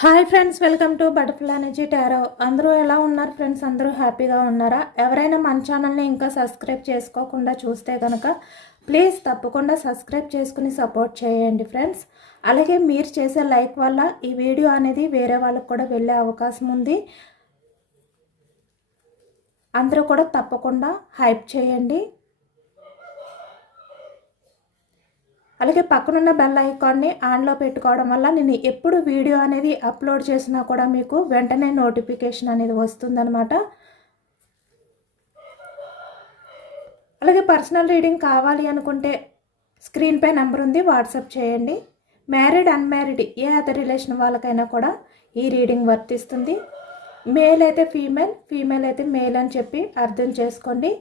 Hi friends, welcome to butterfly energy tarot. అందరూ ఎలా ఉన్నారు ఫ్రెండ్స్? అందరూ హ్యాపీగా ఉన్నారా? ఎవరైనా మన ఛానల్ని ఇంకా సబ్స్క్రైబ్ చేసుకోకుండా చూస్తే కనుక ప్లీజ్ తప్పకుండా సబ్స్క్రైబ్ చేసుకుని సపోర్ట్ చేయండి ఫ్రెండ్స్. అలాగే మీరు చేసే లైక్ వల్ల ఈ వీడియో అనేది వేరే వాళ్ళకు కూడా వెళ్ళే అవకాశం ఉంది. అందరూ కూడా తప్పకుండా హైప్ చేయండి. అలాగే పక్కనున్న బెల్ ఐకాన్ని ఆన్లో పెట్టుకోవడం వల్ల నేను ఎప్పుడు వీడియో అనేది అప్లోడ్ చేసినా కూడా మీకు వెంటనే నోటిఫికేషన్ అనేది వస్తుందన్నమాట. అలాగే పర్సనల్ రీడింగ్ కావాలి అనుకుంటే స్క్రీన్పై నెంబర్ ఉంది, వాట్సాప్ చేయండి. మ్యారీడ్ అన్మ్యారీడ్ ఏ అదర్ రిలేషన్ వాళ్ళకైనా కూడా ఈ రీడింగ్ వర్తిస్తుంది. మేల్ అయితే ఫీమేల్, ఫీమేల్ అయితే మేల్ అని చెప్పి అర్థం చేసుకోండి.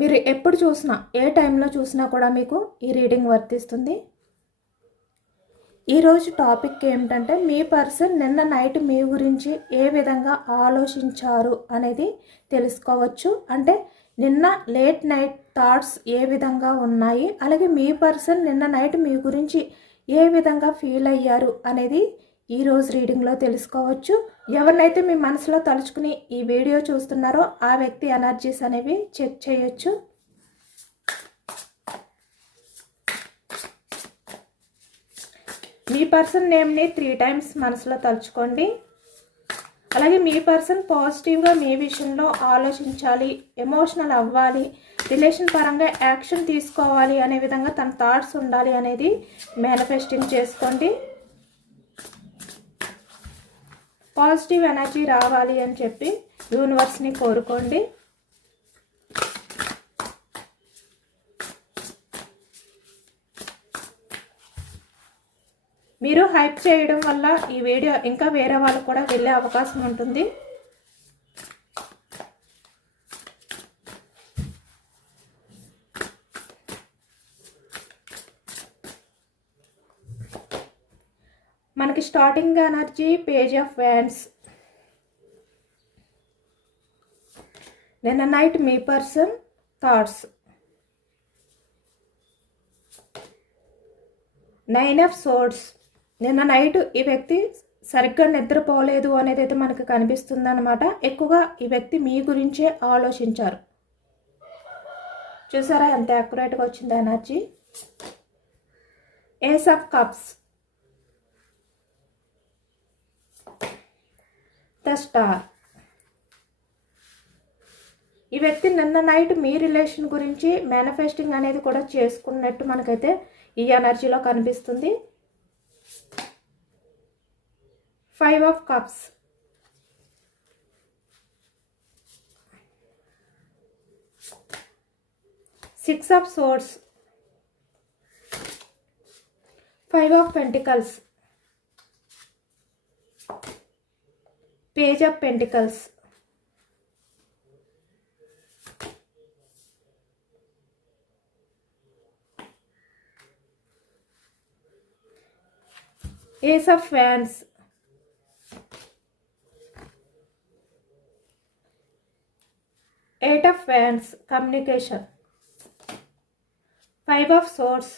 మీరు ఎప్పుడు చూసినా ఏ టైంలో చూసినా కూడా మీకు ఈ రీడింగ్ వర్తిస్తుంది. ఈరోజు టాపిక్ ఏమిటంటే మీ పర్సన్ నిన్న నైట్ మీ గురించి ఏ విధంగా ఆలోచించారు అనేది తెలుసుకోవచ్చు. అంటే నిన్న లేట్ నైట్ థాట్స్ ఏ విధంగా ఉన్నాయి, అలాగే మీ పర్సన్ నిన్న నైట్ మీ గురించి ఏ విధంగా ఫీల్ అయ్యారు అనేది ఈరోజు రీడింగ్లో తెలుసుకోవచ్చు. ఎవరినైతే మీ మనసులో తలుచుకుని ఈ వీడియో చూస్తున్నారో ఆ వ్యక్తి ఎనర్జీస్ అనేవి చెక్ చేయొచ్చు. మీ పర్సన్ నేమ్ని 3 times మనసులో తలుచుకోండి. అలాగే మీ పర్సన్ పాజిటివ్గా మీ విషయంలో ఆలోచించాలి, ఎమోషనల్ అవ్వాలి, రిలేషన్ పరంగా యాక్షన్ తీసుకోవాలి అనే విధంగా తన థాట్స్ ఉండాలి అనేది మేనిఫెస్టింగ్ చేసుకోండి. పాజిటివ్ ఎనర్జీ రావాలి అని చెప్పి యూనివర్స్ని కోరుకోండి. మీరు హైప్ చేయడం వల్ల ఈ వీడియో ఇంకా వేరే వాళ్ళకు కూడా వెళ్ళే అవకాశం ఉంటుంది. మనకి starting energy page of wands. నిన్న నైట్ మీ పర్సన్ థాట్స్. 9 of swords. నిన్న నైట్ ఈ వ్యక్తి సరిగ్గా నిద్రపోలేదు అనేది అయితే మనకు కనిపిస్తుంది అనమాట. ఎక్కువగా ఈ వ్యక్తి మీ గురించే ఆలోచించారు. చూసారా ఎంత అక్యురేట్గా వచ్చింది energy. Ace of cups, the star. ఈ వ్యక్తి నిన్న నైట్ మీ రిలేషన్ గురించి మేనిఫెస్టింగ్ అనేది కూడా చేసుకున్నట్టు మనకైతే ఈ ఎనర్జీలో కనిపిస్తుంది. 5 of cups, Six of swords, 5 of pentacles, Page of pentacles, Ace of wands, 8 of wands, communication, 5 of swords,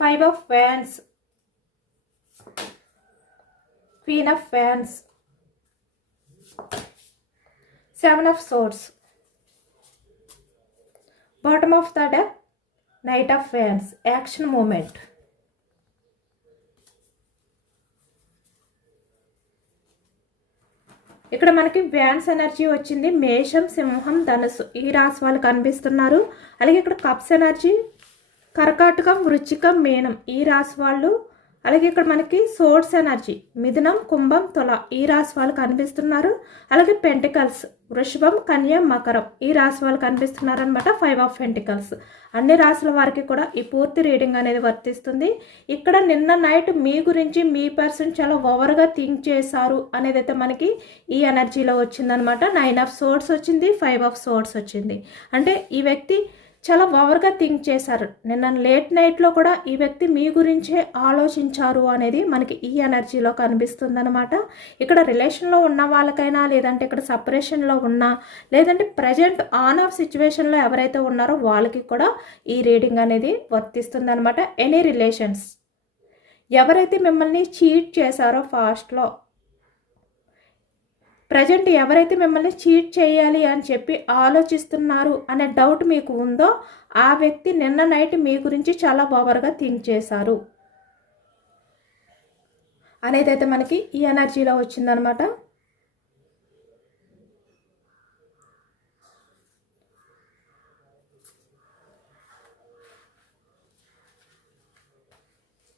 5 of wands, Queen of wands, 7 of swords, bottom of the deck, Knight of wands, action movement. ఇక్కడ మనకి wands energy వచ్చింది. మేషం, సింహం, ధనుసు ఈ రాశి వాళ్ళు కనిపిస్తున్నారు. అలాగే ఇక్కడ కప్స్ ఎనర్జీ కర్కాటకం, వృశ్చికం, మీనం ఈ రాశి వాళ్ళు. అలాగే ఇక్కడ మనకి సోర్స్ ఎనర్జీ మిథునం, కుంభం, తుల ఈ రాశి వాళ్ళు కనిపిస్తున్నారు. అలాగే పెంటికల్స్ వృషభం, కన్య, మకరం ఈ రాశి వాళ్ళు కనిపిస్తున్నారు అనమాట. 5 of pentacles. అన్ని రాశుల వారికి కూడా ఈ పూర్తి రీడింగ్ అనేది వర్తిస్తుంది. ఇక్కడ నిన్న నైట్ మీ గురించి మీ పర్సన్ చాలా ఓవర్గా థింక్ చేశారు అనేది అయితే మనకి ఈ ఎనర్జీలో వచ్చిందనమాట. 9 of swords వచ్చింది, 5 of swords వచ్చింది. అంటే ఈ వ్యక్తి చాలా ఓవర్గా థింక్ చేశారు. నిన్న లేట్ నైట్లో కూడా ఈ వ్యక్తి మీ గురించే ఆలోచించారు అనేది మనకి ఈ ఎనర్జీలో కనిపిస్తుందన్నమాట. ఇక్కడ రిలేషన్లో ఉన్న వాళ్ళకైనా, లేదంటే ఇక్కడ సపరేషన్లో ఉన్నా, లేదంటే ప్రజెంట్ ఆన్ ఆఫ్ సిచ్యువేషన్లో ఎవరైతే ఉన్నారో వాళ్ళకి కూడా ఈ రీడింగ్ అనేది వర్తిస్తుందన్నమాట. ఎనీ రిలేషన్స్, ఎవరైతే మిమ్మల్ని చీట్ చేశారో ఫాస్ట్లో, ప్రజెంట్ ఎవరైతే మిమ్మల్ని చీట్ చేయాలి అని చెప్పి ఆలోచిస్తున్నారు అనే డౌట్ మీకు ఉందో ఆ వ్యక్తి నిన్న నైట్ మీ గురించి చాలా ఓవర్గా థింక్ చేశారు అనేది అయితే మనకి ఈ ఎనర్జీలో వచ్చిందనమాట.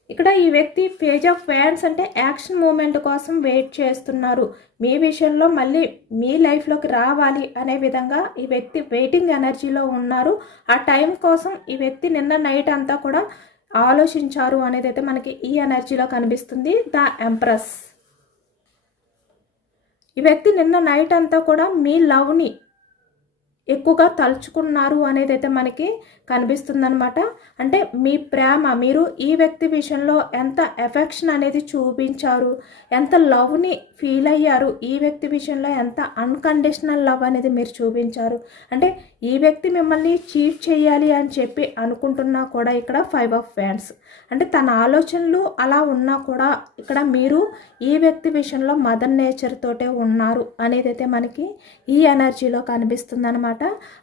ఇక్కడ ఈ వ్యక్తి పేజ్ ఆఫ్ వ్యాండ్స్ అంటే యాక్షన్ మూమెంట్ కోసం వెయిట్ చేస్తున్నారు. మీ విషయంలో మళ్ళీ మీ లైఫ్లోకి రావాలి అనే విధంగా ఈ వ్యక్తి వెయిటింగ్ ఎనర్జీలో ఉన్నారు. ఆ టైం కోసం ఈ వ్యక్తి నిన్న నైట్ అంతా కూడా ఆలోచించారు అనేది అయితే మనకి ఈ ఎనర్జీలో కనిపిస్తుంది. ద ఎంప్రెస్, ఈ వ్యక్తి నిన్న నైట్ అంతా కూడా మీ లవ్ని ఎక్కువగా తలుచుకున్నారు అనేది అయితే మనకి కనిపిస్తుందన్నమాట. అంటే మీ ప్రేమ, మీరు ఈ వ్యక్తి విషయంలో ఎంత ఎఫెక్షన్ అనేది చూపించారు, ఎంత లవ్ని ఫీల్ అయ్యారు, ఈ వ్యక్తి విషయంలో ఎంత అన్కండిషనల్ లవ్ అనేది మీరు చూపించారు. అంటే ఈ వ్యక్తి మిమ్మల్ని చీట్ చేయాలి అని చెప్పి అనుకుంటున్నా కూడా ఇక్కడ 5 ఆఫ్ వ్యాండ్స్, అంటే తన ఆలోచనలు అలా ఉన్నా కూడా ఇక్కడ మీరు ఈ వ్యక్తి విషయంలో మదర్ నేచర్ తోటే ఉన్నారు అనేది అయితే మనకి ఈ ఎనర్జీలో కనిపిస్తుందన్నమాట.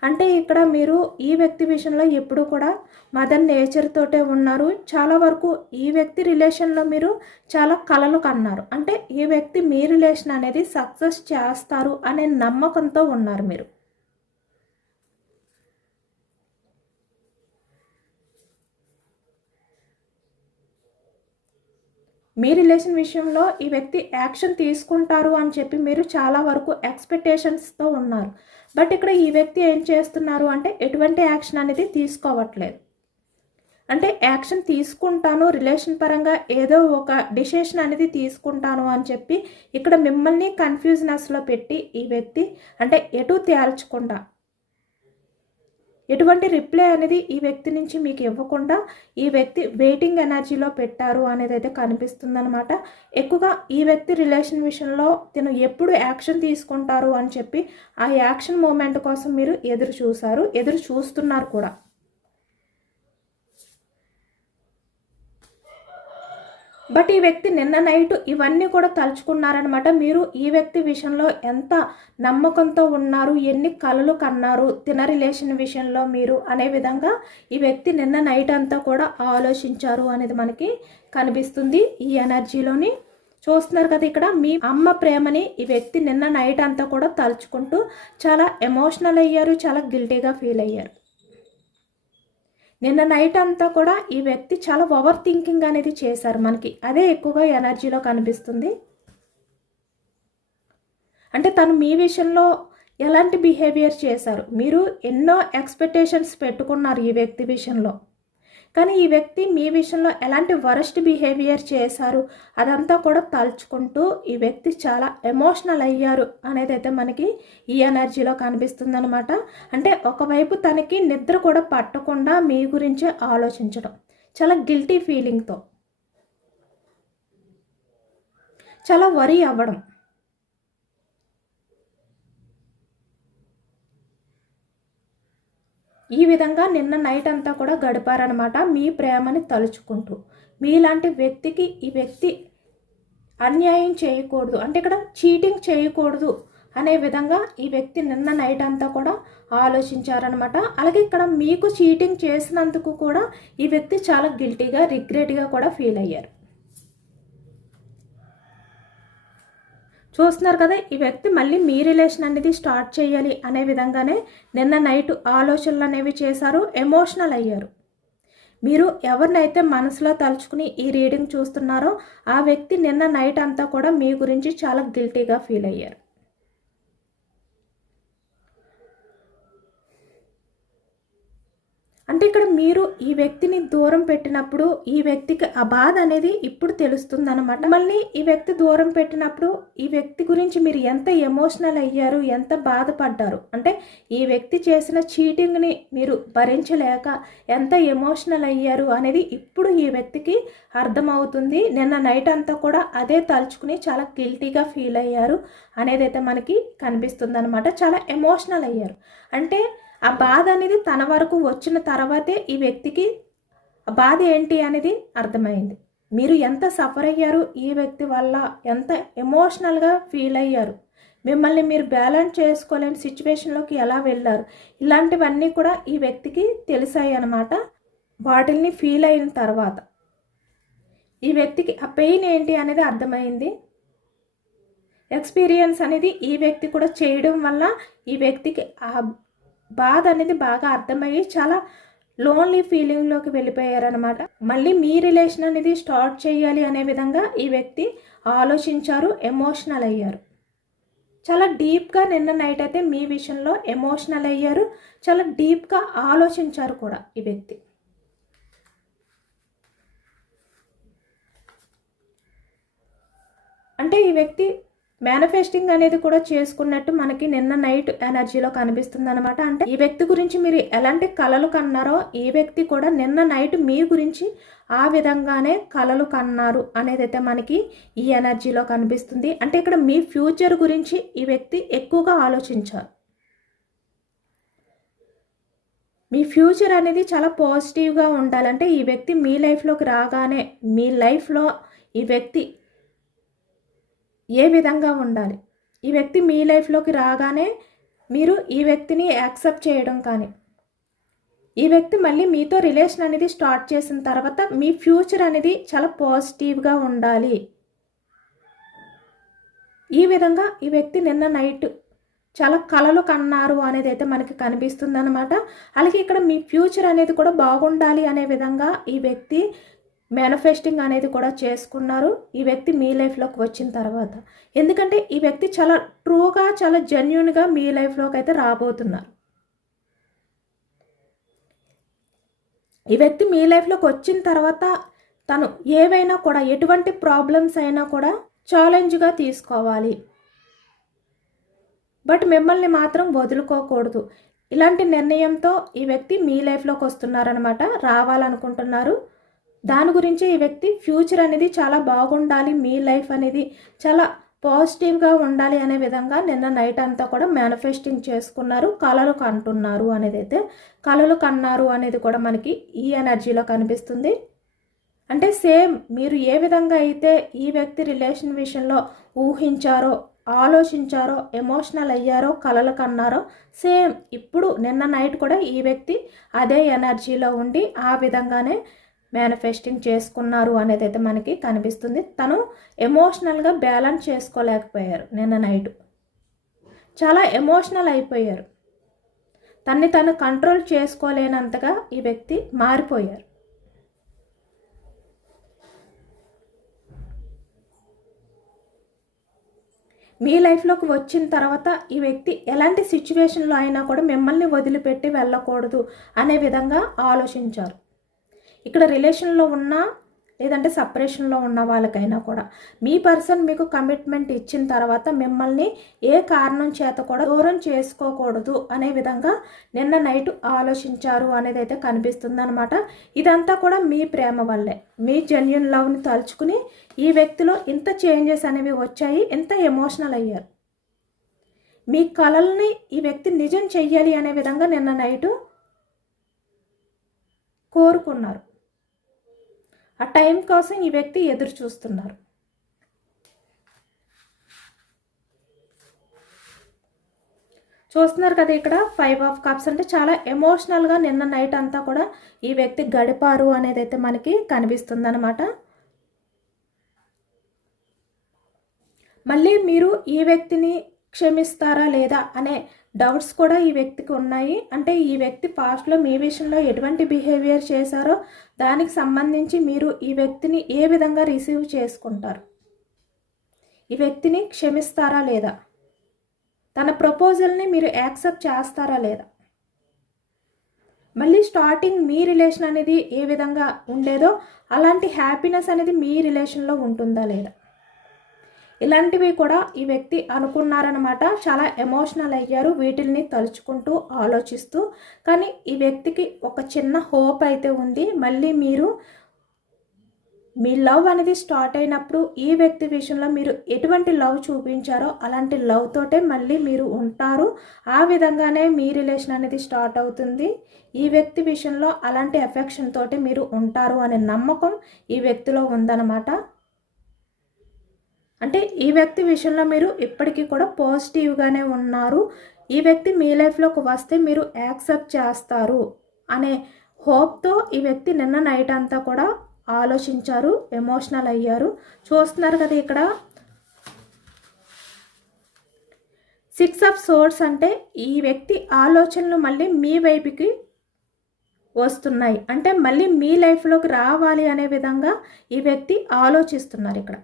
అంటే ఇక్కడ మీరు ఈ వ్యక్తి విషయంలో ఎప్పుడు కూడా మదర్ నేచర్ తోటే ఉన్నారు. చాలా వరకు ఈ వ్యక్తి రిలేషన్లో మీరు చాలా కలలు కన్నారు. అంటే ఈ వ్యక్తి మీ రిలేషన్ అనేది సక్సెస్ చేస్తారు అనే నమ్మకంతో ఉన్నారు మీరు. మీ రిలేషన్ విషయంలో ఈ వ్యక్తి యాక్షన్ తీసుకుంటారు అని చెప్పి మీరు చాలా వరకు ఎక్స్పెక్టేషన్స్తో ఉన్నారు. బట్ ఇక్కడ ఈ వ్యక్తి ఏం చేస్తున్నారు అంటే ఎటువంటి యాక్షన్ అనేది తీసుకోవట్లేదు. అంటే యాక్షన్ తీసుకుంటాను, రిలేషన్ పరంగా ఏదో ఒక డిసిషన్ అనేది తీసుకుంటాను అని చెప్పి ఇక్కడ మిమ్మల్ని కన్ఫ్యూజనెస్లో పెట్టి ఈ వ్యక్తి అంటే ఎటు తేల్చకుండా, ఎటువంటి రిప్లై అనేది ఈ వ్యక్తి నుంచి మీకు ఇవ్వకుండా ఈ వ్యక్తి వెయిటింగ్ ఎనర్జీలో పెట్టారు అనేది అయితే కనిపిస్తుందన్నమాట. ఎక్కువగా ఈ వ్యక్తి రిలేషన్ విషయంలో తను ఎప్పుడు యాక్షన్ తీసుకుంటారు అని చెప్పి ఆ యాక్షన్ మూమెంట్ కోసం మీరు ఎదురు చూస్తున్నారు కూడా. బట్ ఈ వ్యక్తి నిన్న నైట్ ఇవన్నీ కూడా తలుచుకున్నారనమాట. మీరు ఈ వ్యక్తి విషయంలో ఎంత నమ్మకంతో ఉన్నారు, ఎన్ని కలలు కన్నారు తిన రిలేషన్ విషయంలో మీరు అనే విధంగా ఈ వ్యక్తి నిన్న నైట్ అంతా కూడా ఆలోచించారు అనేది మనకి కనిపిస్తుంది ఈ ఎనర్జీలోని. చూస్తున్నారు కదా, ఇక్కడ మీ అమ్మ ప్రేమని ఈ వ్యక్తి నిన్న నైట్ అంతా కూడా తలుచుకుంటూ చాలా ఎమోషనల్ అయ్యారు, చాలా గిల్టీగా ఫీల్ అయ్యారు. నిన్న నైట్ అంతా కూడా ఈ వ్యక్తి చాలా ఓవర్ థింకింగ్ అనేది చేశారు. మనకి అదే ఎక్కువగా ఎనర్జీలో కనిపిస్తుంది. అంటే తను మీ విషయంలో ఎలాంటి బిహేవియర్ చేశారు, మీరు ఎన్నో ఎక్స్పెక్టేషన్స్ పెట్టుకున్నారు ఈ వ్యక్తి విషయంలో, కానీ ఈ వ్యక్తి మీ విషయంలో ఎలాంటి వరస్ట్ బిహేవియర్ చేశారు అదంతా కూడా తలుచుకుంటూ ఈ వ్యక్తి చాలా ఎమోషనల్ అయ్యారు అనేది అయితే మనకి ఈ ఎనర్జీలో కనిపిస్తుందన్నమాట. అంటే ఒకవైపు తనకి నిద్ర కూడా పట్టకుండా మీ గురించే ఆలోచించడం, చాలా గిల్టీ ఫీలింగ్తో, చాలా వరీ అవ్వడం. ఈ విధంగా నిన్న నైట్ అంతా కూడా గడిపారనమాట మీ ప్రేమని తలుచుకుంటూ. మీలాంటి వ్యక్తికి ఈ వ్యక్తి అన్యాయం చేయకూడదు, అంటే ఇక్కడ చీటింగ్ చేయకూడదు అనే విధంగా ఈ వ్యక్తి నిన్న నైట్ అంతా కూడా ఆలోచించారనమాట. అలాగే ఇక్కడ మీకు చీటింగ్ చేసినందుకు కూడా ఈ వ్యక్తి చాలా గిల్టీగా, రిగ్రెట్గా కూడా ఫీల్ అయ్యారు. చూస్తున్నారు కదా, ఈ వ్యక్తి మళ్ళీ మీ రిలేషన్ అనేది స్టార్ట్ చేయాలి అనే విధంగానే నిన్న నైట్ ఆలోచనలు అనేవి చేశారు, ఎమోషనల్ అయ్యారు. మీరు ఎవరినైతే మనసులో తలుచుకుని ఈ రీడింగ్ చూస్తున్నారో ఆ వ్యక్తి నిన్న నైట్ అంతా కూడా మీ గురించి చాలా గిల్టీగా ఫీల్ అయ్యారు. అంటే ఇక్కడ మీరు ఈ వ్యక్తిని దూరం పెట్టినప్పుడు ఈ వ్యక్తికి ఆ బాధ అనేది ఇప్పుడు తెలుస్తుంది అనమాట. మళ్ళీ ఈ వ్యక్తి దూరం పెట్టినప్పుడు ఈ వ్యక్తి గురించి మీరు ఎంత ఎమోషనల్ అయ్యారు, ఎంత బాధపడ్డారు, అంటే ఈ వ్యక్తి చేసిన చీటింగ్ని మీరు భరించలేక ఎంత ఎమోషనల్ అయ్యారు అనేది ఇప్పుడు ఈ వ్యక్తికి అర్థమవుతుంది. నిన్న నైట్ అంతా కూడా అదే తలుచుకుని చాలా గిల్టీగా ఫీల్ అయ్యారు అనేది అయితే మనకి కనిపిస్తుంది అనమాట. చాలా ఎమోషనల్ అయ్యారు. అంటే ఆ బాధ అనేది తన వరకు వచ్చిన తర్వాతే ఈ వ్యక్తికి ఆ బాధ ఏంటి అనేది అర్థమైంది. మీరు ఎంత సఫర్ అయ్యారు, ఈ వ్యక్తి వల్ల ఎంత ఎమోషనల్గా ఫీల్ అయ్యారు, మిమ్మల్ని మీరు బ్యాలెన్స్ చేసుకోలేని సిచ్యువేషన్లోకి ఎలా వెళ్ళారు, ఇలాంటివన్నీ కూడా ఈ వ్యక్తికి తెలిసాయి అన్నమాట. వాటిల్ని ఫీల్ అయిన తర్వాత ఈ వ్యక్తికి ఆ పెయిన్ ఏంటి అనేది అర్థమైంది. ఎక్స్పీరియన్స్ అనేది ఈ వ్యక్తి కూడా చేయడం వల్ల ఈ వ్యక్తికి ఆ బాధ అనేది బాగా అర్థమయ్యి చాలా లోన్లీ ఫీలింగ్లోకి వెళ్ళిపోయారనమాట. మళ్ళీ మీ రిలేషన్ అనేది స్టార్ట్ చేయాలి అనే విధంగా ఈ వ్యక్తి ఆలోచించారు, ఎమోషనల్ అయ్యారు. చాలా డీప్గా నిన్న నైట్ అయితే మీ విషయంలో ఎమోషనల్ అయ్యారు, చాలా డీప్గా ఆలోచించారు కూడా ఈ వ్యక్తి. అంటే ఈ వ్యక్తి మేనిఫెస్టింగ్ అనేది కూడా చేసుకున్నట్టు మనకి నిన్న నైట్ ఎనర్జీలో కనిపిస్తుంది అనమాట. అంటే ఈ వ్యక్తి గురించి మీరు ఎలాంటి కలలు కన్నారో ఈ వ్యక్తి కూడా నిన్న నైట్ మీ గురించి ఆ విధంగానే కలలు కన్నారు అనేది అయితే మనకి ఈ ఎనర్జీలో కనిపిస్తుంది. అంటే ఇక్కడ మీ ఫ్యూచర్ గురించి ఈ వ్యక్తి ఎక్కువగా ఆలోచించారు. మీ ఫ్యూచర్ అనేది చాలా పాజిటివ్గా ఉండాలంటే ఈ వ్యక్తి మీ లైఫ్లోకి రాగానే మీ లైఫ్లో ఈ వ్యక్తి ఏ విధంగా ఉండాలి, ఈ వ్యక్తి మీ లైఫ్లోకి రాగానే మీరు ఈ వ్యక్తిని యాక్సెప్ట్ చేయడం కానీ, ఈ వ్యక్తి మళ్ళీ మీతో రిలేషన్ అనేది స్టార్ట్ చేసిన తర్వాత మీ ఫ్యూచర్ అనేది చాలా పాజిటివ్గా ఉండాలి. ఈ విధంగా ఈ వ్యక్తి నిన్న నైట్ చాలా కలలు కన్నారు అనేది అయితే మనకి కనిపిస్తుంది అనమాట. అలాగే ఇక్కడ మీ ఫ్యూచర్ అనేది కూడా బాగుండాలి అనే విధంగా ఈ వ్యక్తి మేనిఫెస్టింగ్ అనేది కూడా చేసుకున్నారు ఈ వ్యక్తి మీ లైఫ్లోకి వచ్చిన తర్వాత. ఎందుకంటే ఈ వ్యక్తి చాలా ట్రూగా చాలా జెన్యున్గా మీ లైఫ్లోకి అయితే రాబోతున్నారు. ఈ వ్యక్తి మీ లైఫ్లోకి వచ్చిన తర్వాత తను ఏవైనా కూడా ఎటువంటి ప్రాబ్లమ్స్ అయినా కూడా ఛాలెంజ్గా తీసుకోవాలి, బట్ మిమ్మల్ని మాత్రం వదులుకోకూడదు. ఇలాంటి నిర్ణయంతో ఈ వ్యక్తి మీ లైఫ్లోకి వస్తున్నారనమాట, రావాలనుకుంటున్నారు. దాని గురించి ఈ వ్యక్తి ఫ్యూచర్ అనేది చాలా బాగుండాలి, మీ లైఫ్ అనేది చాలా పాజిటివ్గా ఉండాలి అనే విధంగా నిన్న నైట్ అంతా కూడా మేనిఫెస్టింగ్ చేసుకున్నారు, కలలు కంటున్నారు అనేది అయితే కలలు కన్నారు అనేది కూడా మనకి ఈ ఎనర్జీలో కనిపిస్తుంది. అంటే సేమ్ మీరు ఏ విధంగా అయితే ఈ వ్యక్తి రిలేషన్ విషయంలో ఊహించారో, ఆలోచించారో, ఎమోషనల్ అయ్యారో, కలలు కన్నారో, సేమ్ ఇప్పుడు నిన్న నైట్ కూడా ఈ వ్యక్తి అదే ఎనర్జీలో ఉండి ఆ విధంగానే మేనిఫెస్టింగ్ చేసుకున్నారు అనేది అయితే మనకి కనిపిస్తుంది. తను ఎమోషనల్గా బ్యాలెన్స్ చేసుకోలేకపోయారు నిన్న నైట్, చాలా ఎమోషనల్ అయిపోయారు, తన్ని తను కంట్రోల్ చేసుకోలేనంతగా ఈ వ్యక్తి మారిపోయారు. మీ లైఫ్లోకి వచ్చిన తర్వాత ఈ వ్యక్తి ఎలాంటి సిచ్యువేషన్లో అయినా కూడా మిమ్మల్ని వదిలిపెట్టి వెళ్ళకూడదు అనే విధంగా ఆలోచించారు. ఇక్కడ రిలేషన్లో ఉన్నా లేదంటే సపరేషన్లో ఉన్న వాళ్ళకైనా కూడా మీ పర్సన్ మీకు కమిట్మెంట్ ఇచ్చిన తర్వాత మిమ్మల్ని ఏ కారణం చేత కూడా దూరం చేసుకోకూడదు అనే విధంగా నిన్న నైట్ ఆలోచించారు అనేది అయితే కనిపిస్తుంది అనమాట. ఇదంతా కూడా మీ ప్రేమ వల్లే, మీ జెన్యూన్ లవ్ని తలుచుకుని ఈ వ్యక్తిలో ఇంత చేంజెస్ అనేవి వచ్చాయి, ఎంత ఎమోషనల్ అయ్యారు. మీ కలల్ని ఈ వ్యక్తి నిజం చెయ్యాలి అనే విధంగా నిన్న నైట్ కోరుకున్నారు. ఆ టైం కోసం ఈ వ్యక్తి ఎదురు చూస్తున్నారు. చూస్తున్నారు కదా, ఇక్కడ 5 ఆఫ్ కప్స్ అంటే చాలా ఎమోషనల్గా నిన్న నైట్ అంతా కూడా ఈ వ్యక్తి గడిపారు అనేది అయితే మనకి కనిపిస్తుంది అనమాట. మళ్ళీ మీరు ఈ వ్యక్తిని క్షమిస్తారా లేదా అనే డౌట్స్ కూడా ఈ వ్యక్తికి ఉన్నాయి. అంటే ఈ వ్యక్తి పాస్ట్లో మీ విషయంలో ఎటువంటి బిహేవియర్ చేశారో దానికి సంబంధించి మీరు ఈ వ్యక్తిని ఏ విధంగా రిసీవ్ చేసుకుంటారు, ఈ వ్యక్తిని క్షమిస్తారా లేదా, తన ప్రపోజల్ని మీరు యాక్సెప్ట్ చేస్తారా లేదా, మళ్ళీ స్టార్టింగ్ మీ రిలేషన్ అనేది ఏ విధంగా ఉండేదో అలాంటి హ్యాపీనెస్ అనేది మీ రిలేషన్లో ఉంటుందా లేదా, ఇలాంటివి కూడా ఈ వ్యక్తి అనుకున్నారనమాట. చాలా ఎమోషనల్ అయ్యారు వీటిల్ని తలుచుకుంటూ ఆలోచిస్తూ. కానీ ఈ వ్యక్తికి ఒక చిన్న హోప్ అయితే ఉంది. మళ్ళీ మీరు మీ లవ్ అనేది స్టార్ట్ అయినప్పుడు ఈ వ్యక్తి విషయంలో మీరు ఎటువంటి లవ్ చూపించారో అలాంటి లవ్ తోటే మళ్ళీ మీరు ఉంటారు. ఆ విధంగానే మీ రిలేషన్ అనేది స్టార్ట్ అవుతుంది. ఈ వ్యక్తి విషయంలో అలాంటి ఎఫెక్షన్ తోటి మీరు ఉంటారు అనే నమ్మకం ఈ వ్యక్తిలో ఉందన్నమాట. అంటే ఈ వ్యక్తి విషయంలో మీరు ఇప్పటికీ కూడా పాజిటివ్గానే ఉన్నారు. ఈ వ్యక్తి మీ లైఫ్లోకి వస్తే మీరు యాక్సెప్ట్ చేస్తారు అనే హోప్తో ఈ వ్యక్తి నిన్న నైట్ అంతా కూడా ఆలోచించారు, ఎమోషనల్ అయ్యారు. చూస్తున్నారు కదా ఇక్కడ 6 ఆఫ్ సోర్డ్స్ అంటే ఈ వ్యక్తి ఆలోచనలు మళ్ళీ మీ వైపుకి వస్తున్నాయి. అంటే మళ్ళీ మీ లైఫ్లోకి రావాలి అనే విధంగా ఈ వ్యక్తి ఆలోచిస్తున్నారు. ఇక్కడ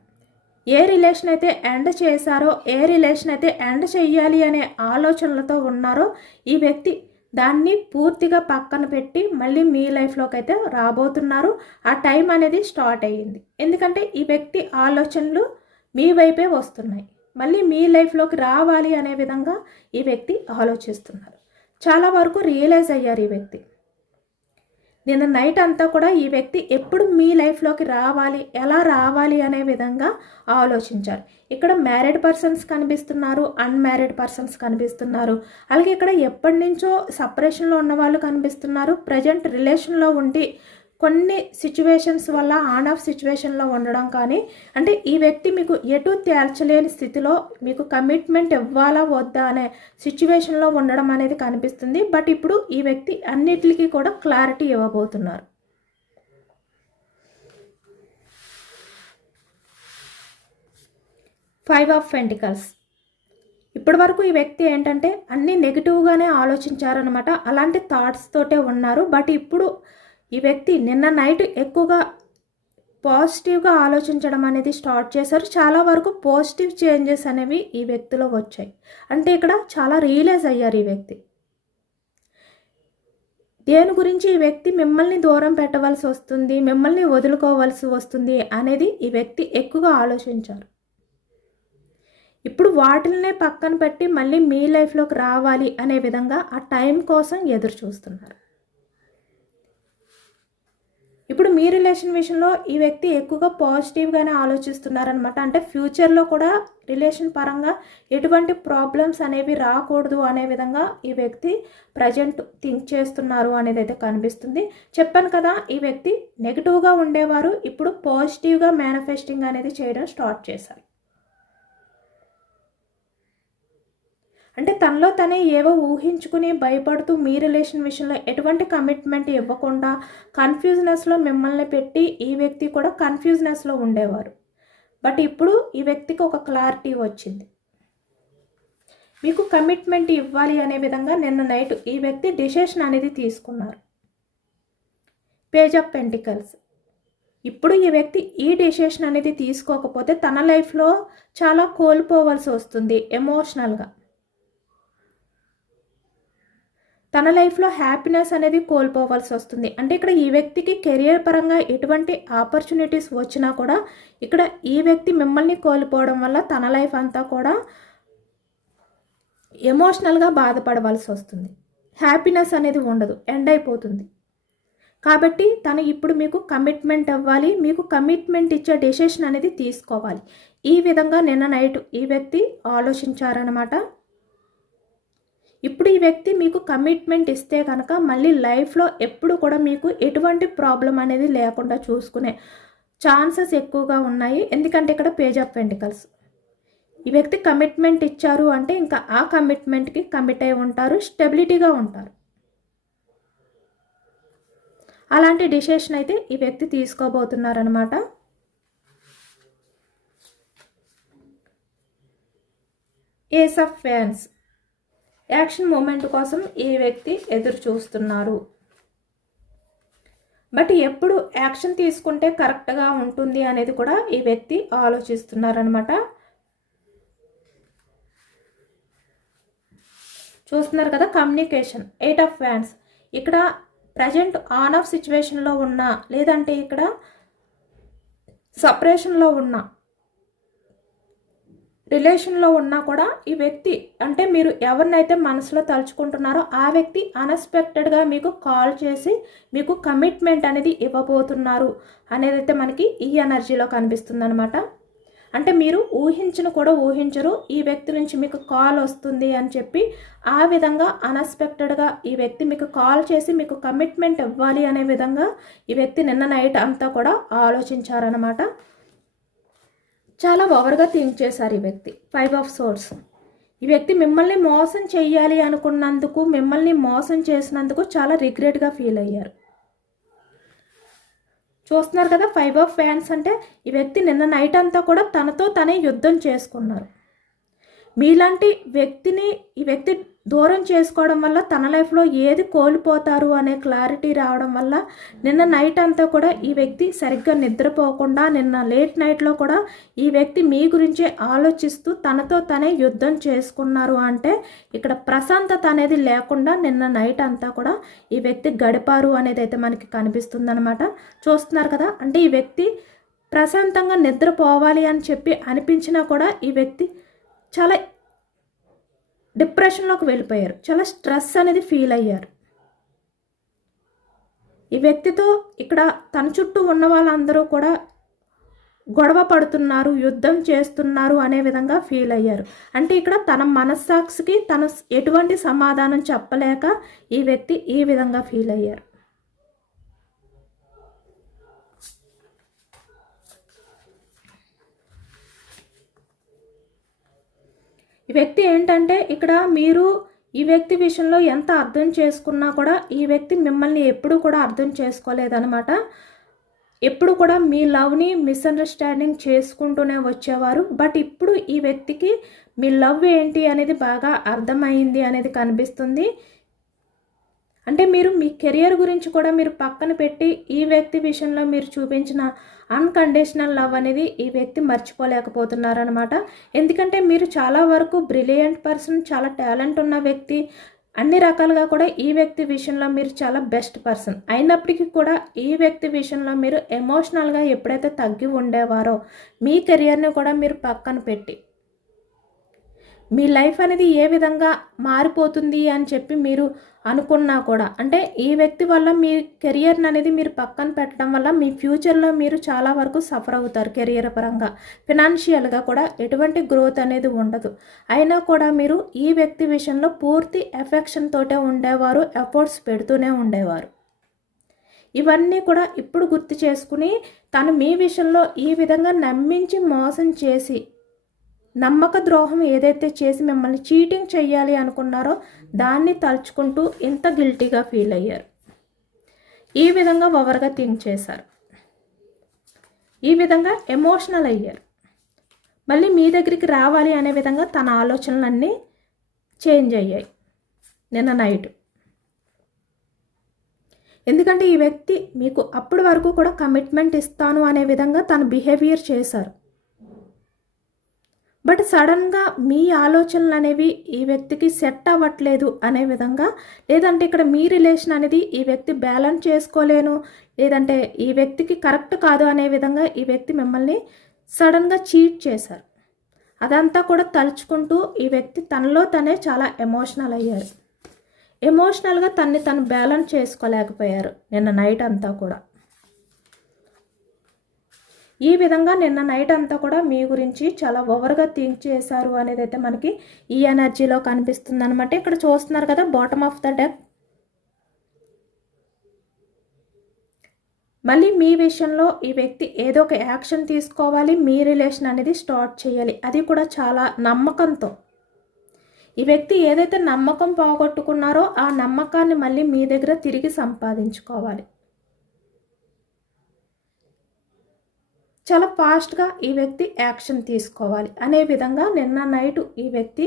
ఏ రిలేషన్ అయితే ఎండ్ చేశారో, ఏ రిలేషన్ అయితే ఎండ్ చెయ్యాలి అనే ఆలోచనలతో ఉన్నారో ఈ వ్యక్తి దాన్ని పూర్తిగా పక్కన పెట్టి మళ్ళీ మీ లైఫ్లోకి అయితే రాబోతున్నారు. ఆ టైం అనేది స్టార్ట్ అయ్యింది. ఎందుకంటే ఈ వ్యక్తి ఆలోచనలు మీ వైపే వస్తున్నాయి. మళ్ళీ మీ లైఫ్లోకి రావాలి అనే విధంగా ఈ వ్యక్తి ఆలోచిస్తున్నారు. చాలా వరకు రియలైజ్ అయ్యారు ఈ వ్యక్తి. నిన్న నైట్ అంతా కూడా ఈ వ్యక్తి ఎప్పుడు మీ లైఫ్లోకి రావాలి, ఎలా రావాలి అనే విధంగా ఆలోచించారు. ఇక్కడ మ్యారీడ్ పర్సన్స్ కనిపిస్తున్నారు, అన్మ్యారీడ్ పర్సన్స్ కనిపిస్తున్నారు. అలాగే ఇక్కడ ఎప్పటి నుంచో సపరేషన్లో ఉన్న వాళ్ళు కనిపిస్తున్నారు. ప్రజెంట్ రిలేషన్లో ఉండి కొన్ని సిచ్యువేషన్స్ వల్ల ఆన్ ఆఫ్ సిచ్యువేషన్లో ఉండడం కానీ, అంటే ఈ వ్యక్తి మీకు ఎటు తేల్చలేని స్థితిలో మీకు కమిట్మెంట్ ఇవ్వాలా వద్దా అనే సిచ్యువేషన్లో ఉండడం అనేది కనిపిస్తుంది. బట్ ఇప్పుడు ఈ వ్యక్తి అన్నిటికీ కూడా క్లారిటీ ఇవ్వబోతున్నారు. Five of pentacles. ఇప్పటి వరకు ఈ వ్యక్తి ఏంటంటే అన్నీ నెగిటివ్గానే ఆలోచించారనమాట. అలాంటి థాట్స్ తోటే ఉన్నారు. బట్ ఇప్పుడు ఈ వ్యక్తి నిన్న నైట్ ఎక్కువగా పాజిటివ్గా ఆలోచించడం అనేది స్టార్ట్ చేశారు. చాలా వరకు పాజిటివ్ చేంజెస్ అనేవి ఈ వ్యక్తిలో వచ్చాయి. అంటే ఇక్కడ చాలా రియలైజ్ అయ్యారు ఈ వ్యక్తి. దేని గురించి ఈ వ్యక్తి మిమ్మల్ని దూరం పెట్టవలసి వస్తుంది, మిమ్మల్ని వదులుకోవాల్సి వస్తుంది అనేది ఈ వ్యక్తి ఎక్కువగా ఆలోచించారు. ఇప్పుడు వాటిల్నే పక్కన పెట్టి మళ్ళీ మీ లైఫ్లోకి రావాలి అనే విధంగా ఆ టైం కోసం ఎదురు చూస్తున్నారు. ఇప్పుడు మీ రిలేషన్ విషయంలో ఈ వ్యక్తి ఎక్కువగా పాజిటివ్గానే ఆలోచిస్తున్నారనమాట. అంటే ఫ్యూచర్లో కూడా రిలేషన్ పరంగా ఎటువంటి ప్రాబ్లమ్స్ అనేవి రాకూడదు అనే విధంగా ఈ వ్యక్తి ప్రజెంట్ థింక్ చేస్తున్నారు అనేది అయితే కనిపిస్తుంది. చెప్పాను కదా, ఈ వ్యక్తి నెగిటివ్గా ఉండేవారు, ఇప్పుడు పాజిటివ్గా మేనిఫెస్టింగ్ అనేది చేయడం స్టార్ట్ చేశారు. అంటే తనలో తనే ఏవో ఊహించుకుని భయపడుతూ మీ రిలేషన్ విషయంలో ఎటువంటి కమిట్మెంట్ ఇవ్వకుండా కన్ఫ్యూజ్నెస్లో మిమ్మల్ని పెట్టి ఈ వ్యక్తి కూడా కన్ఫ్యూజ్నెస్లో ఉండేవారు. బట్ ఇప్పుడు ఈ వ్యక్తికి ఒక క్లారిటీ వచ్చింది. మీకు కమిట్మెంట్ ఇవ్వాలి అనే విధంగా నిన్న నైట్ ఈ వ్యక్తి డిసిషన్ అనేది తీసుకున్నారు. Page of pentacles. ఇప్పుడు ఈ వ్యక్తి ఈ డిసిషన్ అనేది తీసుకోకపోతే తన లైఫ్లో చాలా కోల్పోవలసి వస్తుంది ఎమోషనల్గా. తన లైఫ్లో హ్యాపీనెస్ అనేది కోల్పోవాల్సి వస్తుంది. అంటే ఇక్కడ ఈ వ్యక్తికి కెరియర్ పరంగా ఎటువంటి ఆపర్చునిటీస్ వచ్చినా కూడా ఇక్కడ ఈ వ్యక్తి మిమ్మల్ని కోల్పోవడం వల్ల తన లైఫ్ అంతా కూడా ఎమోషనల్గా బాధపడవలసి వస్తుంది. హ్యాపీనెస్ అనేది ఉండదు, ఎండ్ అయిపోతుంది. కాబట్టి తను ఇప్పుడు మీకు కమిట్మెంట్ ఇవ్వాలి, మీకు కమిట్మెంట్ ఇచ్చే డెసిషన్ అనేది తీసుకోవాలి. ఈ విధంగా నిన్న నైట్ ఈ వ్యక్తి ఆలోచించారనమాట. ఇప్పుడు ఈ వ్యక్తి మీకు కమిట్మెంట్ ఇస్తే కనుక మళ్ళీ లైఫ్లో ఎప్పుడు కూడా మీకు ఎటువంటి ప్రాబ్లం అనేది లేకుండా చూసుకునే ఛాన్సెస్ ఎక్కువగా ఉన్నాయి. ఎందుకంటే ఇక్కడ పేజ్ ఆఫ్ పెంటికల్స్. ఈ వ్యక్తి కమిట్మెంట్ ఇచ్చారు అంటే ఇంకా ఆ కమిట్మెంట్కి కమిట్ అయి ఉంటారు, స్టెబిలిటీగా ఉంటారు. అలాంటి డిసిషన్ అయితే ఈ వ్యక్తి తీసుకోబోతున్నారనమాట. Ace of fans. Action moment కోసం ఈ వ్యక్తి ఎదురు చూస్తున్నారు. బట్ ఎప్పుడు యాక్షన్ తీసుకుంటే కరెక్ట్గా ఉంటుంది అనేది కూడా ఈ వ్యక్తి ఆలోచిస్తున్నారనమాట. చూస్తున్నారు కదా, కమ్యూనికేషన్. 8 of wands. ఇక్కడ ప్రజెంట్ ఆన్ ఆఫ్ సిచ్యువేషన్లో ఉన్నా, లేదంటే ఇక్కడ సపరేషన్లో ఉన్నా, రిలేషన్లో ఉన్నా కూడా ఈ వ్యక్తి అంటే మీరు ఎవరినైతే మనసులో తలుచుకుంటున్నారో ఆ వ్యక్తి అన్ఎక్స్పెక్టెడ్గా మీకు కాల్ చేసి మీకు కమిట్మెంట్ అనేది ఇవ్వబోతున్నారు అనేది అయితే మనకి ఈ ఎనర్జీలో కనిపిస్తుంది అనమాట. అంటే మీరు ఊహించరు ఈ వ్యక్తి నుంచి మీకు కాల్ వస్తుంది అని చెప్పి ఆ విధంగా అన్ఎక్స్పెక్టెడ్గా ఈ వ్యక్తి మీకు కాల్ చేసి మీకు కమిట్మెంట్ ఇవ్వాలి అనే విధంగా ఈ వ్యక్తి నిన్న నైట్ అంతా కూడా ఆలోచించారనమాట. చాలా ఓవర్గా థింక్ చేశారు ఈ వ్యక్తి. 5 ఆఫ్ సోర్స్. ఈ వ్యక్తి మిమ్మల్ని మోసం చేయాలి అనుకున్నందుకు, మిమ్మల్ని మోసం చేసినందుకు చాలా రిగ్రెట్గా ఫీల్ అయ్యారు. చూస్తున్నారు కదా 5 ఆఫ్ ఫ్యాన్స్ అంటే ఈ వ్యక్తి నిన్న నైట్ అంతా కూడా తనతో తనే యుద్ధం చేసుకున్నారు. మీలాంటి వ్యక్తిని ఈ వ్యక్తి దూరం చేసుకోవడం వల్ల తన లైఫ్లో ఏది కోల్పోతారు అనే క్లారిటీ రావడం వల్ల నిన్న నైట్ అంతా కూడా ఈ వ్యక్తి సరిగ్గా నిద్రపోకుండా నిన్న లేట్ నైట్లో కూడా ఈ వ్యక్తి మీ గురించే ఆలోచిస్తూ తనతో తనే యుద్ధం చేసుకున్నారు. అంటే ఇక్కడ ప్రశాంతత అనేది లేకుండా నిన్న నైట్ అంతా కూడా ఈ వ్యక్తి గడిపారు అనేది అయితే మనకి కనిపిస్తుంది అనమాట. చూస్తున్నారు కదా, అంటే ఈ వ్యక్తి ప్రశాంతంగా నిద్రపోవాలి అని చెప్పి అనిపించినా కూడా ఈ వ్యక్తి చాలా డిప్రెషన్లోకి వెళ్ళిపోయారు. చాలా స్ట్రెస్ అనేది ఫీల్ అయ్యారు. ఈ వ్యక్తితో ఇక్కడ తన చుట్టూ ఉన్న వాళ్ళందరూ కూడా గొడవ పడుతున్నారు, యుద్ధం చేస్తున్నారు అనే విధంగా ఫీల్ అయ్యారు. అంటే ఇక్కడ తన మనస్సాక్షికి తను ఎటువంటి సమాధానం చెప్పలేక ఈ వ్యక్తి ఈ విధంగా ఫీల్ అయ్యారు. ఈ వ్యక్తి ఏంటంటే ఇక్కడ మీరు ఈ వ్యక్తి విషయంలో ఎంత అర్థం చేసుకున్నా కూడా ఈ వ్యక్తి మిమ్మల్ని ఎప్పుడూ కూడా అర్థం చేసుకోలేదన్నమాట. ఎప్పుడు కూడా మీ లవ్ని మిస్అండర్స్టాండింగ్ చేసుకుంటూనే వచ్చేవారు. బట్ ఇప్పుడు ఈ వ్యక్తికి మీ లవ్ ఏంటి అనేది బాగా అర్థమైంది అనేది కనిపిస్తుంది. అంటే మీరు మీ కెరియర్ గురించి కూడా మీరు పక్కన పెట్టి ఈ వ్యక్తి విషయంలో మీరు చూపించిన అన్కండిషనల్ లవ్ అనేది ఈ వ్యక్తి మర్చిపోలేకపోతున్నారనమాట. ఎందుకంటే మీరు చాలా వరకు బ్రిలియంట్ పర్సన్, చాలా టాలెంట్ ఉన్న వ్యక్తి, అన్ని రకాలుగా కూడా ఈ వ్యక్తి విషయంలో మీరు చాలా బెస్ట్ పర్సన్ అయినప్పటికీ కూడా ఈ వ్యక్తి విషయంలో మీరు ఎమోషనల్గా ఎప్పుడైతే తగ్గి ఉండేవారో మీ కెరియర్ని కూడా మీరు పక్కన పెట్టి మీ లైఫ్ అనేది ఏ విధంగా మారిపోతుంది అని చెప్పి మీరు అనుకున్నా కూడా, అంటే ఈ వ్యక్తి వల్ల మీ కెరియర్ని అనేది మీరు పక్కన పెట్టడం వల్ల మీ ఫ్యూచర్లో మీరు చాలా వరకు సఫర్ అవుతారు. కెరియర్ పరంగా, ఫినాన్షియల్గా కూడా ఎటువంటి గ్రోత్ అనేది ఉండదు. అయినా కూడా మీరు ఈ వ్యక్తి విషయంలో పూర్తి ఎఫెక్షన్ తోటే ఉండేవారు, ఎఫర్ట్స్ పెడుతూనే ఉండేవారు. ఇవన్నీ కూడా ఇప్పుడు గుర్తు చేసుకుని తను మీ విషయంలో ఈ విధంగా నమ్మించి మోసం చేసి నమ్మక ద్రోహం ఏదైతే చేసి మిమ్మల్ని చీటింగ్ చేయాలి అనుకున్నారో దాన్ని తలుచుకుంటూ ఇంత గిల్టీగా ఫీల్ అయ్యారు. ఈ విధంగా ఓవర్గా థింక్ చేశారు. ఈ విధంగా ఎమోషనల్ అయ్యారు. మళ్ళీ మీ దగ్గరికి రావాలి అనే విధంగా తన ఆలోచనలన్నీ చేంజ్ అయ్యాయి నిన్న నైట్. ఎందుకంటే ఈ వ్యక్తి మీకు అప్పటి వరకు కూడా కమిట్మెంట్ ఇస్తాను అనే విధంగా తన బిహేవియర్ చేశారు. బట్ సడన్గా మీ ఆలోచనలు అనేవి ఈ వ్యక్తికి సెట్ అవ్వట్లేదు అనే విధంగా, లేదంటే ఇక్కడ మీ రిలేషన్ అనేది ఈ వ్యక్తి బ్యాలెన్స్ చేసుకోలేను, లేదంటే ఈ వ్యక్తికి కరెక్ట్ కాదు అనే విధంగా ఈ వ్యక్తి మిమ్మల్ని సడన్గా చీట్ చేశారు. అదంతా కూడా తలుచుకుంటూ ఈ వ్యక్తి తనలో తనే చాలా ఎమోషనల్ అయ్యారు. ఎమోషనల్గా తను బ్యాలెన్స్ చేసుకోలేకపోయారు నిన్న నైట్ అంతా కూడా. ఈ విధంగా నిన్న నైట్ అంతా కూడా మీ గురించి చాలా ఓవర్గా థింక్ చేశారు అనేది అయితే మనకి ఈ ఎనర్జీలో కనిపిస్తుంది అనమాట. ఇక్కడ చూస్తున్నారు కదా, బాటమ్ ఆఫ్ ద డెక్. మళ్ళీ మీ విషయంలో ఈ వ్యక్తి ఏదో ఒక యాక్షన్ తీసుకోవాలి, మీ రిలేషన్ అనేది స్టార్ట్ చేయాలి, అది కూడా చాలా నమ్మకంతో. ఈ వ్యక్తి ఏదైతే నమ్మకం పోగొట్టుకున్నారో ఆ నమ్మకాన్ని మళ్ళీ మీ దగ్గర తిరిగి సంపాదించుకోవాలి. చాలా ఫాస్ట్గా ఈ వ్యక్తి యాక్షన్ తీసుకోవాలి అనే విధంగా నిన్న నైట్ ఈ వ్యక్తి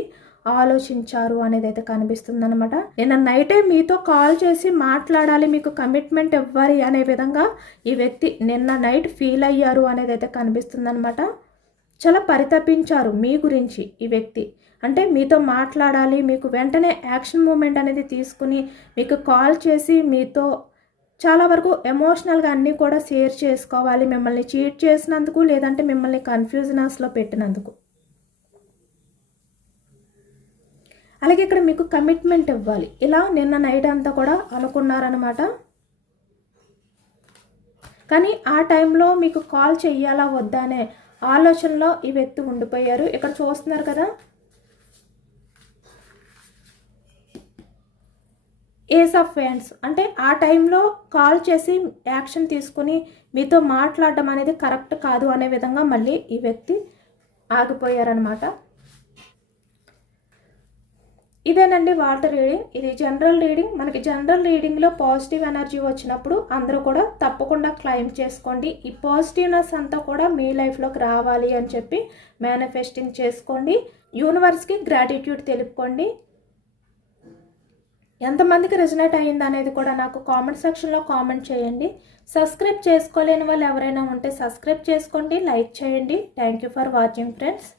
ఆలోచించారు అనేది అయితే కనిపిస్తుంది అనమాట. నిన్న నైటే మీతో కాల్ చేసి మాట్లాడాలి, మీకు కమిట్మెంట్ ఇవ్వాలి అనే విధంగా ఈ వ్యక్తి నిన్న నైట్ ఫీల్ అయ్యారు అనేది అయితే కనిపిస్తుంది అనమాట. చాలా పరితపించారు మీ గురించి ఈ వ్యక్తి. అంటే మీతో మాట్లాడాలి, మీకు వెంటనే యాక్షన్ మూమెంట్ అనేది తీసుకుని మీకు కాల్ చేసి మీతో చాలా వరకు ఎమోషనల్గా అన్నీ కూడా షేర్ చేసుకోవాలి, మిమ్మల్ని చీట్ చేసినందుకు లేదంటే మిమ్మల్ని కన్ఫ్యూజనస్లో పెట్టినందుకు. అలాగే ఇక్కడ మీకు కమిట్మెంట్ ఇవ్వాలి, ఇలా నిన్న నైట్ అంతా కూడా అనుకున్నారనమాట. కానీ ఆ టైంలో మీకు కాల్ చెయ్యాలా వద్దా అనే ఆలోచనలో ఈ వ్యక్తి ఉండిపోయారు. ఇక్కడ చూస్తున్నారు కదా, ఏస్ ఆఫ్ వ్యాండ్స్. అంటే ఆ టైంలో కాల్ చేసి యాక్షన్ తీసుకుని మీతో మాట్లాడడం అనేది కరెక్ట్ కాదు అనే విధంగా మళ్ళీ ఈ వ్యక్తి ఆగిపోయారనమాట. ఇదేనండి వాళ్ళ రీడింగ్. ఇది జనరల్ రీడింగ్. మనకి జనరల్ రీడింగ్లో పాజిటివ్ ఎనర్జీ వచ్చినప్పుడు అందరూ కూడా తప్పకుండా క్లైమ్ చేసుకోండి. ఈ పాజిటివ్నెస్ అంతా కూడా మీ లైఫ్లోకి రావాలి అని చెప్పి మేనిఫెస్టింగ్ చేసుకోండి. యూనివర్స్కి గ్రాటిట్యూడ్ తెలుపుకోండి. ఎంతమందికి రెజనేట్ అయ్యింది అనేది కూడా నాకు కామెంట్ సెక్షన్లో కామెంట్ చేయండి. సబ్స్క్రైబ్ చేసుకోలేని వాళ్ళు ఎవరైనా ఉంటే సబ్స్క్రైబ్ చేసుకోండి, లైక్ చేయండి. Thank you for watching friends.